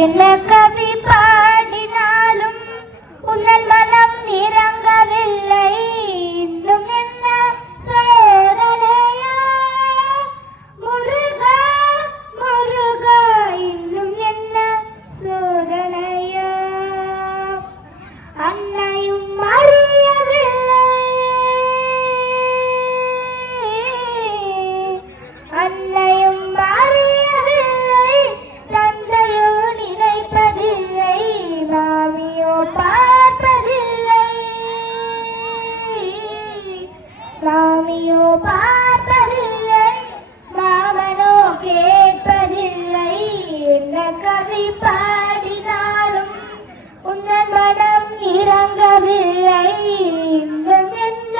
என்ன கவி பாடினாலும் உன்னன் மனம் இறங்கவில்லை. இன்னும் என்ன சோதனையா முருகா முருகா, இன்னும் என்ன சோதனையா. அன்னையும் அறியவில்லை, அன்னையும் அறியவில்லை, தந்தையோ நினைப்பதில்லை, மாமியோ பார்ப்பதில்லை, மாமியோ பார்ப்பதில்லை, மாமனோ கேட்பதில்லை. என்ன கவி பாடினாலும் உன்னன் மனம் இறங்கவில்லை. இன்னும் என்ன